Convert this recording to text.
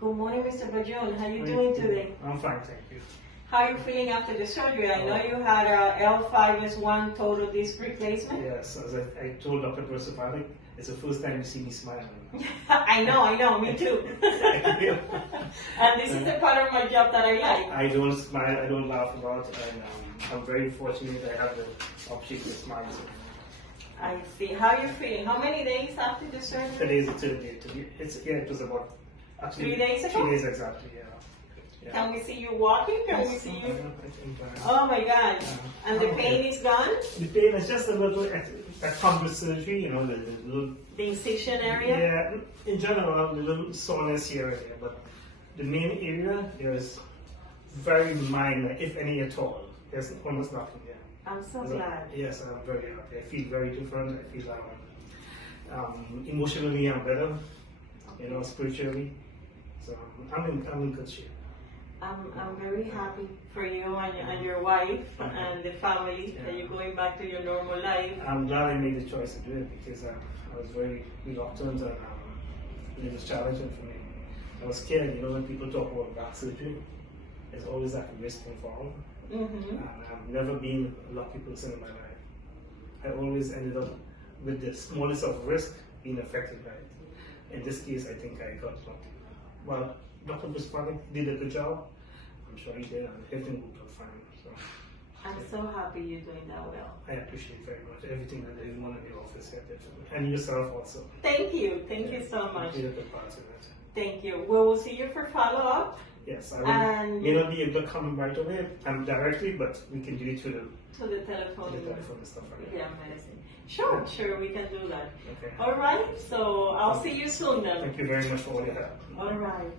Good morning, Mr. Bajoun. How are you doing today? I'm fine, thank you. How are you feeling after the surgery? I know you had a L5S1 total disc replacement. Yes, as I told Dr. Brusovanik, it's the first time you see me smiling. I know, me too. And this is the part of my job that I like. I don't smile, I don't laugh a lot, and I'm very fortunate I have the opportunity to smile. I see. How are you feeling? How many days after the surgery? Today is the third day. It was about actually 3 days ago? 3 days exactly, yeah. Can we see you walking? Can we see you? I think, Oh my God. And the pain is gone? The pain is just a little, that comes with surgery, you know, the little... The incision area? Yeah, in general, the little soreness here and there, but the main area is very minor, if any at all. There's almost nothing there. I'm so glad. Yes, I'm very happy. I feel very different. I feel emotionally I'm better, you know, spiritually. So I'm in good shape. I'm very happy for you and your wife and the family that you're going back to your normal life. I'm glad I made the choice to do it because I was very reluctant and it was challenging for me. I was scared, you know, when people talk about back surgery, there's always that risk involved. And I've never been a lucky person in my life. I always ended up with the smallest of risk being affected by it. In this case, I think I got lucky. Well, Dr. Brusovanik did a good job. I'm sure he did, and everything worked out fine. So, I'm so happy you're doing that well. I appreciate very much everything that everyone in the office here did for me. And yourself also. Thank you. Thank you so much. You did a good part of it. Thank you. Well, we'll see you for follow-up. Yes, I may not be able to come right away directly, but we can do it through the telephone. And stuff like that. Yeah, medicine. Sure, we can do that. Okay. All right, so I'll see you soon then. Thank you very much for all your help. All right.